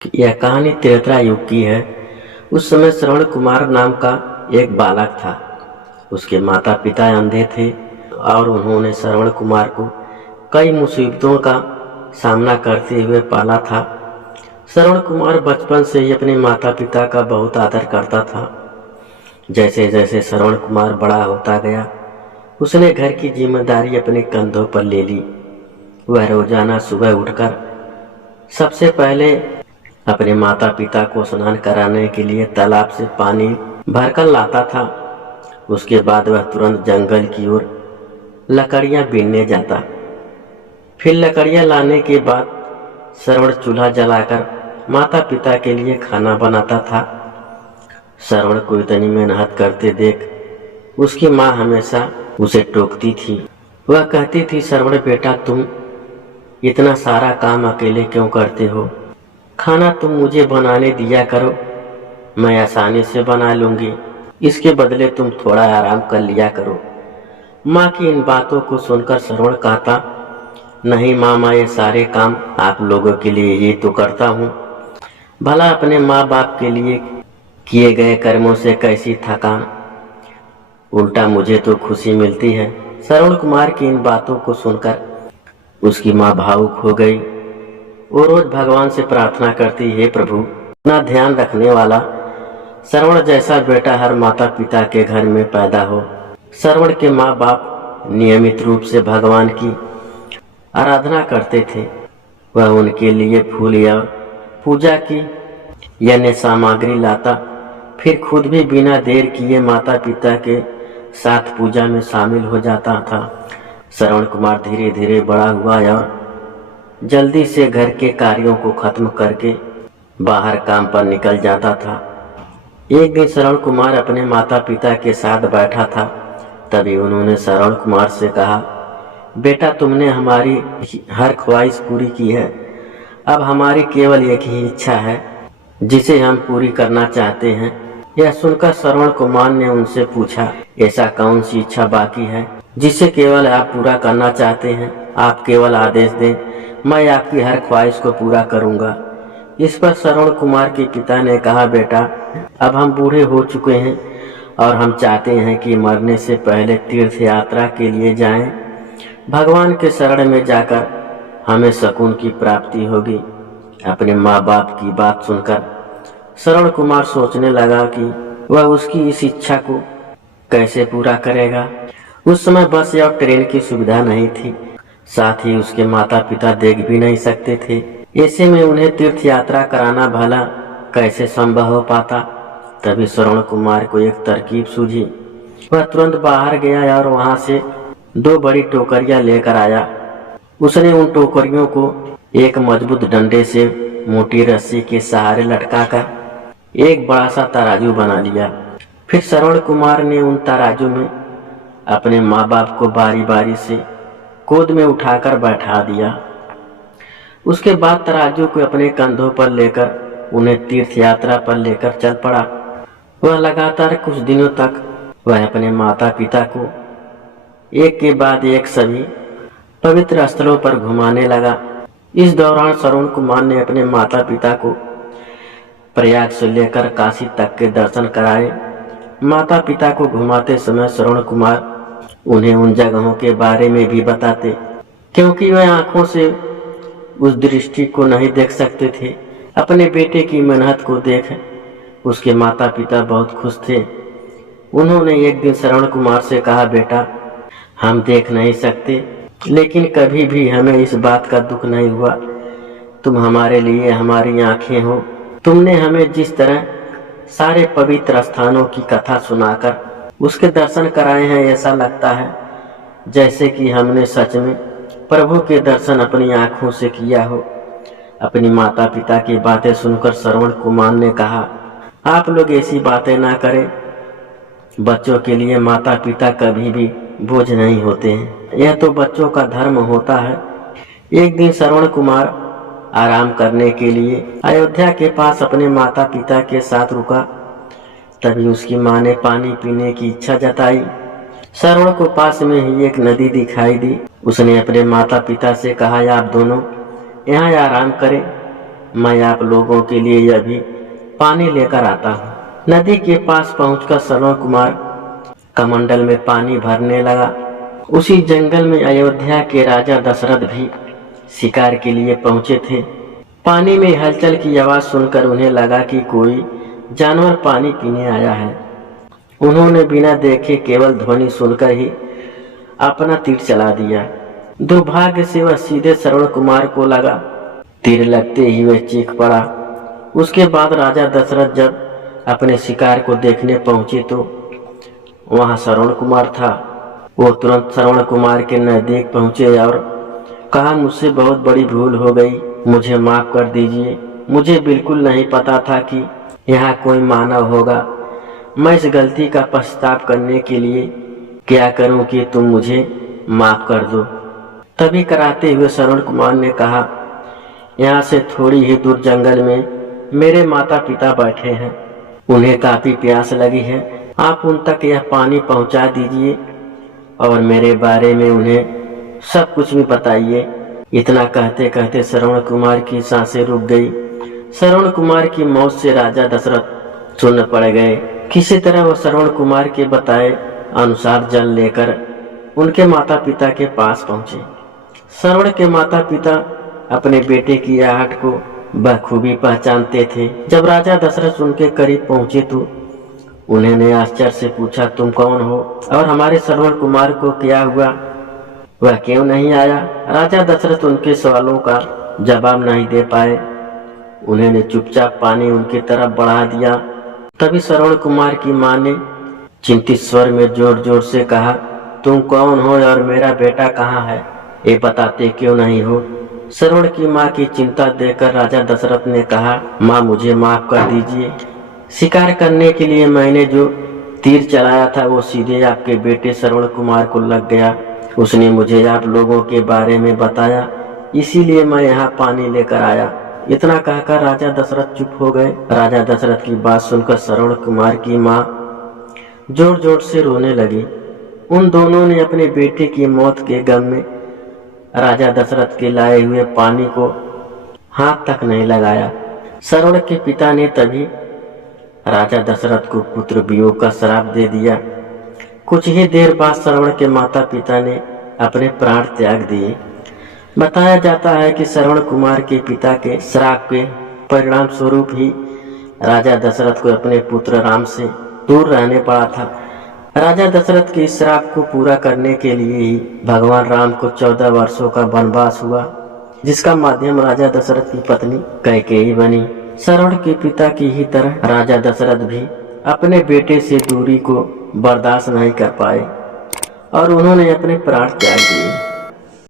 यह कहानी त्रेता युग की है। उस समय श्रवण कुमार नाम का एक बालक था। उसके माता पिता अंधे थे और उन्होंने श्रवण कुमार को कई मुसीबतों का सामना करते हुए पाला था। श्रवण कुमार बचपन से ही अपने माता पिता का बहुत आदर करता था। जैसे जैसे श्रवण कुमार बड़ा होता गया, उसने घर की जिम्मेदारी अपने कंधों पर ले ली। वह रोजाना सुबह उठकर सबसे पहले अपने माता पिता को स्नान कराने के लिए तालाब से पानी भरकर लाता था। उसके बाद वह तुरंत जंगल की ओर लकड़ियां बीनने जाता। फिर लकड़ियां लाने के बाद श्रवण चूल्हा जलाकर माता पिता के लिए खाना बनाता था। श्रवण को इतनी मेहनत करते देख उसकी माँ हमेशा उसे टोकती थी। वह कहती थी, श्रवण बेटा, तुम इतना सारा काम अकेले क्यों करते हो? खाना तुम मुझे बनाने दिया करो, मैं आसानी से बना लूंगी। इसके बदले तुम थोड़ा आराम कर लिया करो। माँ की इन बातों को सुनकर श्रवण कहता, नहीं माँ, मैं ये सारे काम आप लोगों के लिए ही तो करता हूँ। भला अपने माँ बाप के लिए किए गए कर्मों से कैसी थकान, उल्टा मुझे तो खुशी मिलती है। श्रवण कुमार की इन बातों को सुनकर उसकी माँ भावुक हो गई। वो रोज भगवान से प्रार्थना करती, हे प्रभु, अपना ध्यान रखने वाला श्रवण जैसा बेटा हर माता पिता के घर में पैदा हो। श्रवण के माँ बाप नियमित रूप से भगवान की आराधना करते थे। वह उनके लिए फूल या पूजा की यानी सामग्री लाता, फिर खुद भी बिना देर किए माता पिता के साथ पूजा में शामिल हो जाता था। श्रवण कुमार धीरे धीरे बड़ा हुआ और जल्दी से घर के कार्यों को खत्म करके बाहर काम पर निकल जाता था। एक दिन श्रवण कुमार अपने माता पिता के साथ बैठा था। तभी उन्होंने श्रवण कुमार से कहा, बेटा, तुमने हमारी हर ख्वाहिश पूरी की है। अब हमारी केवल एक ही इच्छा है जिसे हम पूरी करना चाहते हैं। यह सुनकर श्रवण कुमार ने उनसे पूछा, ऐसा कौन सी इच्छा बाकी है जिसे केवल आप पूरा करना चाहते हैं? आप केवल आदेश दें, मैं आपकी हर ख्वाहिश को पूरा करूंगा। इस पर श्रवण कुमार के पिता ने कहा, बेटा, अब हम बूढ़े हो चुके हैं और हम चाहते हैं कि मरने से पहले तीर्थ यात्रा के लिए जाएं। भगवान के शरण में जाकर हमें सुकून की प्राप्ति होगी। अपने माँ बाप की बात सुनकर श्रवण कुमार सोचने लगा कि वह उसकी इस इच्छा को कैसे पूरा करेगा। उस समय बस या ट्रेन की सुविधा नहीं थी, साथ ही उसके माता पिता देख भी नहीं सकते थे। ऐसे में उन्हें तीर्थ यात्रा कराना भला कैसे संभव हो पाता। तभी श्रवण कुमार को एक तरकीब सूझी। वह तुरंत बाहर गया और वहां से 2 बड़ी टोकरियां लेकर आया। उसने उन टोकरियों को एक मजबूत डंडे से मोटी रस्सी के सहारे लटकाकर एक बड़ा सा तराजू बना लिया। फिर श्रवण कुमार ने उन तराजू में अपने माँ बाप को बारी बारी से गोद में उठाकर बैठा दिया। उसके बाद तराजू को अपने कंधों पर लेकर उन्हें तीर्थ यात्रा पर लेकर चल पड़ा। वह लगातार कुछ दिनों तक वह अपने माता पिता को एक के बाद एक सभी पवित्र स्थलों पर घुमाने लगा। इस दौरान श्रवण कुमार ने अपने माता पिता को प्रयाग से लेकर काशी तक के दर्शन कराए। माता पिता को घुमाते समय श्रवण कुमार उन्हें उन जगहों के बारे में भी बताते, क्योंकि वह आंखों से उस दृष्टि को नहीं देख सकते थे। अपने बेटे की मेहनत को देख उसके माता पिता बहुत खुश थे। उन्होंने एक दिन श्रवण कुमार से कहा, बेटा, हम देख नहीं सकते, लेकिन कभी भी हमें इस बात का दुख नहीं हुआ। तुम हमारे लिए हमारी आंखें हो। तुमने हमें जिस तरह सारे पवित्र स्थानों की कथा सुनाकर उसके दर्शन कराए हैं, ऐसा लगता है जैसे कि हमने सच में प्रभु के दर्शन अपनी आंखों से किया हो। अपनी माता पिता की बातें सुनकर श्रवण कुमार ने कहा, आप लोग ऐसी बातें ना करें। बच्चों के लिए माता पिता कभी भी बोझ नहीं होते हैं, यह तो बच्चों का धर्म होता है। एक दिन श्रवण कुमार आराम करने के लिए अयोध्या के पास अपने माता पिता के साथ रुका। तभी उसकी माँ ने पानी पीने की इच्छा जताई। श्रवण को पास में ही एक नदी दिखाई दी। उसने अपने माता पिता से कहा, आप दोनों यहाँ आराम करें, मैं आप लोगों के लिए अभी पानी लेकर आता हूँ। नदी के पास पहुंचकर श्रवण कुमार कमंडल में पानी भरने लगा। उसी जंगल में अयोध्या के राजा दशरथ भी शिकार के लिए पहुंचे थे। पानी में हलचल की आवाज सुनकर उन्हें लगा कि कोई जानवर पानी पीने आया है। उन्होंने बिना देखे केवल ध्वनि सुनकर ही अपना तीर चला दिया। दुर्भाग्य से वह सीधे श्रवण कुमार को लगा। तीर लगते ही वह चीख पड़ा। उसके बाद राजा दशरथ जब अपने शिकार को देखने पहुंचे तो वहां श्रवण कुमार था। वो तुरंत श्रवण कुमार के नजदीक पहुंचे और कहा, मुझसे बहुत बड़ी भूल हो गई, मुझे माफ कर दीजिए। मुझे बिल्कुल नहीं पता था कि यहाँ कोई मानव होगा। मैं इस गलती का पश्चाताप करने के लिए क्या करूं कि तुम मुझे माफ कर दो। तभी कराते हुए श्रवण कुमार ने कहा, यहाँ से थोड़ी ही दूर जंगल में मेरे माता पिता बैठे हैं। उन्हें काफी प्यास लगी है। आप उन तक यह पानी पहुंचा दीजिए और मेरे बारे में उन्हें सब कुछ भी बताइए। इतना कहते कहते श्रवण कुमार की सांसें रुक गई। श्रवण कुमार की मौत से राजा दशरथ सुन्न पड़ गए। किसी तरह वह श्रवण कुमार के बताए अनुसार जल लेकर उनके माता पिता के पास पहुंचे। श्रवण के माता पिता अपने बेटे की आहट को बखूबी पहचानते थे। जब राजा दशरथ उनके करीब पहुंचे तो उन्होंने आश्चर्य से पूछा, तुम कौन हो और हमारे श्रवण कुमार को क्या हुआ, वह क्यों नहीं आया? राजा दशरथ उनके सवालों का जवाब नहीं दे पाए। उन्होंने चुपचाप पानी उनकी तरफ बढ़ा दिया। तभी श्रवण कुमार की मां ने चिंतित स्वर में जोर जोर से कहा, तुम कौन हो और मेरा बेटा कहाँ है, ये बताते क्यों नहीं हो? श्रवण की मां की चिंता देखकर राजा दशरथ ने कहा, मां मुझे माफ कर दीजिए। शिकार करने के लिए मैंने जो तीर चलाया था वो सीधे आपके बेटे श्रवण कुमार को लग गया। उसने मुझे आप लोगों के बारे में बताया, इसीलिए मैं यहाँ पानी लेकर आया। इतना कहकर राजा दशरथ चुप हो गए। राजा दशरथ की बात सुनकर श्रवण कुमार की मां जोर जोर से रोने लगी। उन दोनों ने अपने बेटे की मौत के गम में राजा दशरथ के लाए हुए पानी को हाथ तक नहीं लगाया। श्रवण के पिता ने तभी राजा दशरथ को पुत्र वियोग का श्राप दे दिया। कुछ ही देर बाद श्रवण के माता पिता ने अपने प्राण त्याग दिए। बताया जाता है कि श्रवण कुमार के पिता के श्राप के परिणाम स्वरूप ही राजा दशरथ को अपने पुत्र राम से दूर रहने पड़ा था। राजा दशरथ के इस श्राप को पूरा करने के लिए ही भगवान राम को 14 वर्षों का वनवास हुआ, जिसका माध्यम राजा दशरथ की पत्नी कैकेयी बनी। श्रवण के पिता की ही तरह राजा दशरथ भी अपने बेटे से दूरी को बर्दाश्त नहीं कर पाए और उन्होंने अपने प्राण त्याग दिए।